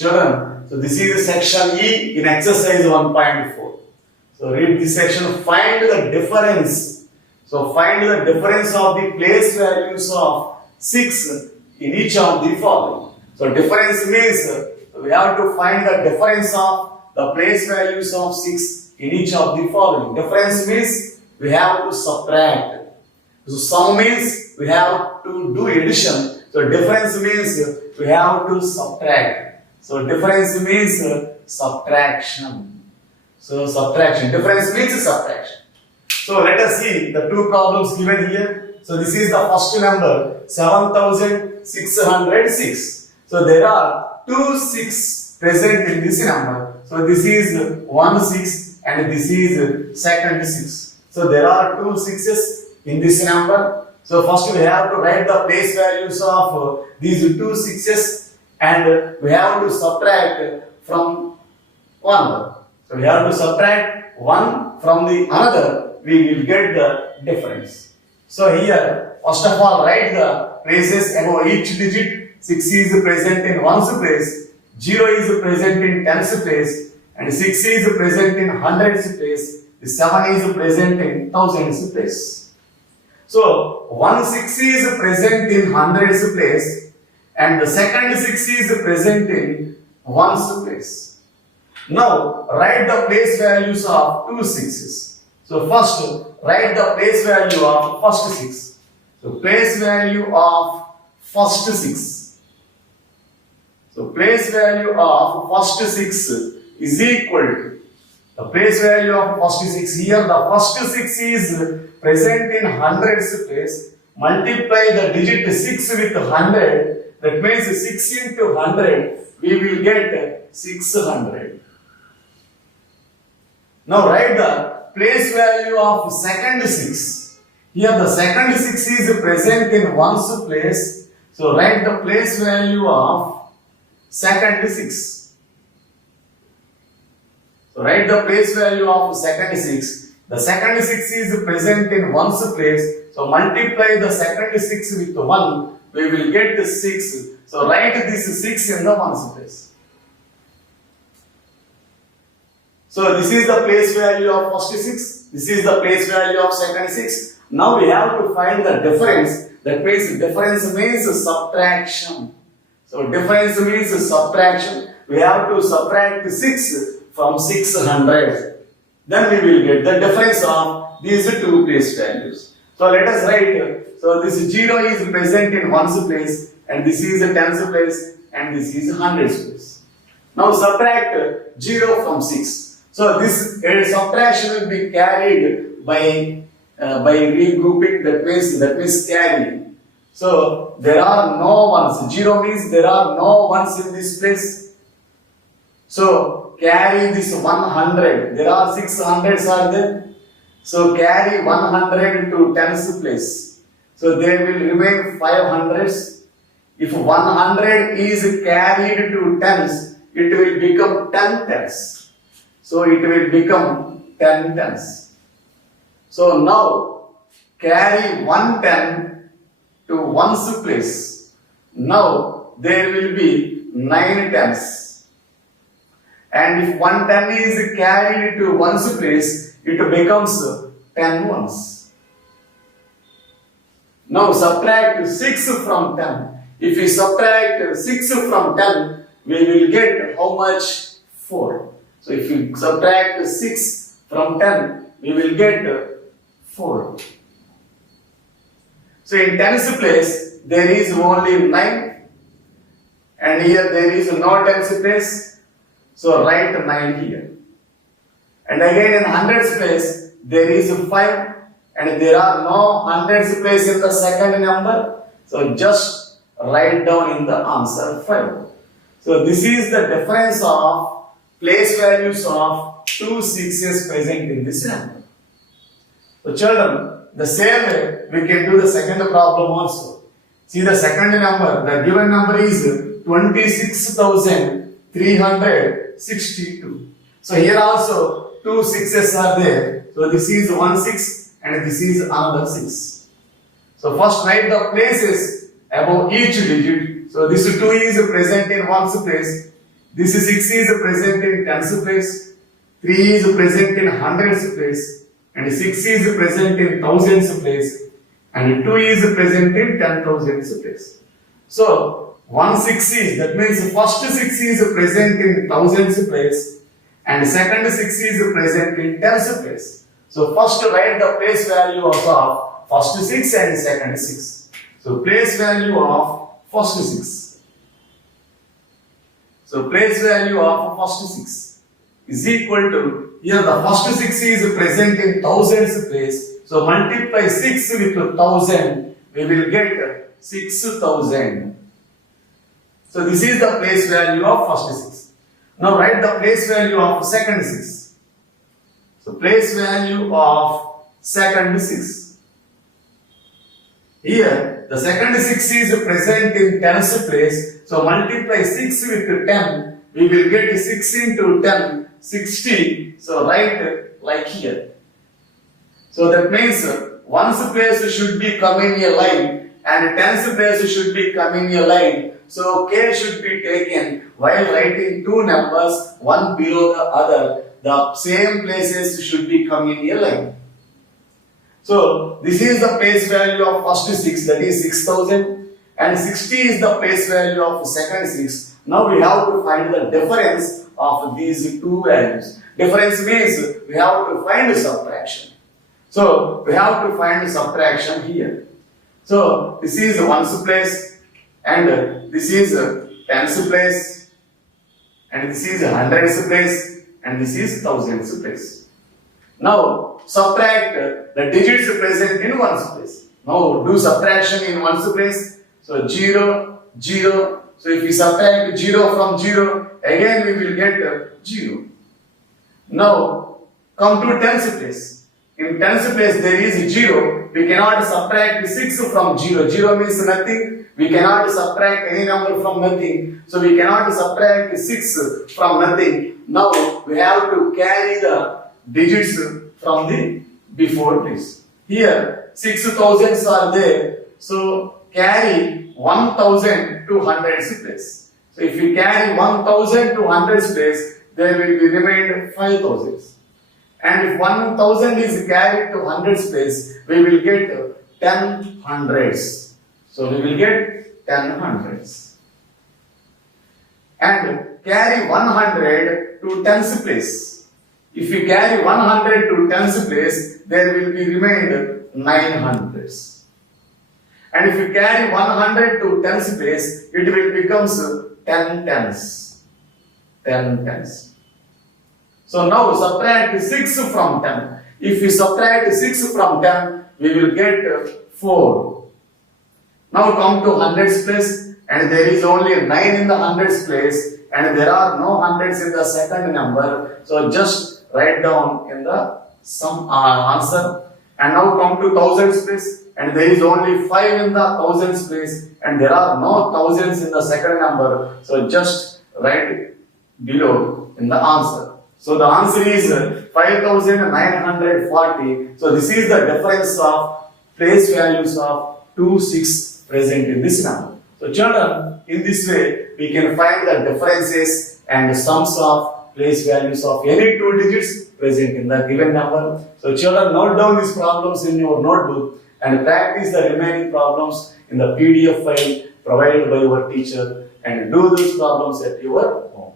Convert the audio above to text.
Children, so this is section E in exercise 1.4. So read this section, find the difference. So find the difference of the place values of 6 in each of the following. So difference means we have to find the difference of the place values of 6 in each of the following. Difference means we have to subtract. So sum means we have to do addition. So difference means we have to subtract. So difference means subtraction. So subtraction. Difference means subtraction. So let us see the two problems given here. So this is the first number 7606. So there are two 6 present in this number. So this is 1 6 and this is second 6. So there are two 6s in this number. So first we have to write the place values of these two 6s and we have to subtract from one. So we have to subtract one from the another, we will get the difference. So here, first of all, write the places above each digit. 6 is present in 1's place, 0 is present in 10's place, and 6 is present in 100's place, 7 is present in 1000's place. So 1 6 is present in 100's place, and the second 6 is present in 1's place. Now write the place values of two 6's. So first write the place value of first 6. So place value of first 6. So place value of first 6 is equal to the place value of first 6. Here the first 6 is present in 100's place. Multiply the digit 6 with 100. That means 6 into 100. We will get 600. Now write the place value of second 6. Here the second 6 is present in 1's place. So write the place value of second 6. So write the place value of second 6. The second 6 is present in 1's place. So multiply the second 6 with 1. We will get 6. So write this 6 in the 1's place. So this is the place value of first 6. This is the place value of second 6. Now we have to find the difference. That means difference means subtraction. So difference means subtraction. We have to subtract 6 from 600. Then we will get the difference of these two place values. So let us write. So this 0 is present in 1's place, and this is 10's place, and this is 100's place. Now subtract 0 from 6. So this subtraction will be carried by regrouping. That means carrying. So there are no ones. 0 means there are no ones in this place. So carry this 100. There are 600s are there. So carry 100 to 10's place. So there will remain 500s. If 100 is carried to 10's, it will become 10 tens. So it will become 10 tens. So now carry 110 to 1's place. Now there will be 9 tens. And if 110 is carried to 1's place, it becomes 10 ones. Now subtract 6 from 10. If we subtract 6 from 10, we will get how much? 4. So if you subtract 6 from 10, we will get 4. So in 10's place, there is only 9. And here there is no 10's place. So write 9 here. And again in 100's place, there is 5. And there are no 100's place in the second number. So just write down in the answer 5. So this is the difference of place values of two 6's present in this number. So children, the same way we can do the second problem also. See the second number, the given number is 26,362. So here also two 6's are there. So this is 1 6 and this is another 6. So first write the places above each digit. So this 2 is present in 1's place. This 6 is present in tens place, 3 is present in hundreds place, and 6 is present in thousands place, and 2 is present in 10,000s place. So 1 6 is, that means first 6 is present in thousands place, and second 6 is present in tens place. So first write the place value of first 6 and second 6. So place value of first 6. So place value of first 6 is equal to, here the first 6 is present in thousands place. So multiply 6 with 1000, we will get 6000. So this is the place value of first 6. Now write the place value of second 6. So place value of second 6. Here the second 6 is present in tens place. So multiply 6 with 10, we will get 6 into 10, 60. So write like here. So that means ones place should be come in a line and tens place should be come in a line. So K should be taken while writing two numbers one below the other. The same places should be come in a line. So this is the place value of first 6, that is 6000, and 60 is the place value of second 6. Now we have to find the difference of these two values. Difference means we have to find subtraction. So we have to find subtraction here. So this is ones place, and this is tens place, and this is hundreds place, and this is thousands place. Now subtract the digits present in ones place. Now do subtraction in ones place. So 0, 0. So if we subtract 0 from 0, again we will get 0. Now come to tens place. In tens place there is 0. We cannot subtract 6 from 0. 0 means nothing. We cannot subtract any number from nothing. So we cannot subtract 6 from nothing. Now we have to carry the digits from the before place. Here 6,000s are there. So carry 1,000 to hundreds place. So if we carry 1,000 to hundreds place, there will be remained 5,000s. And if 1,000 is carried to hundreds place, we will get 10 hundreds. So we will get 10 hundreds. And carry 100 to tens place. If we carry 100 to tens place, there will be remained 900s. And if we carry 100 to tens place, it will becomes 10 tens. 10 tens. So now subtract 6 from 10. If we subtract 6 from 10, we will get 4. Now come to hundreds place, and there is only 9 in the hundreds place, and there are no hundreds in the second number. So just write down in the sum answer. And now come to thousands place, and there is only 5 in the thousands place, and there are no thousands in the second number. So just write below in the answer. So the answer is 5,940. So this is the difference of place values of 2, 6 present in this number. So children, in this way we can find the differences and sums of place values of any two digits present in the given number. So children, note down these problems in your notebook and practice the remaining problems in the PDF file provided by your teacher, and do these problems at your home.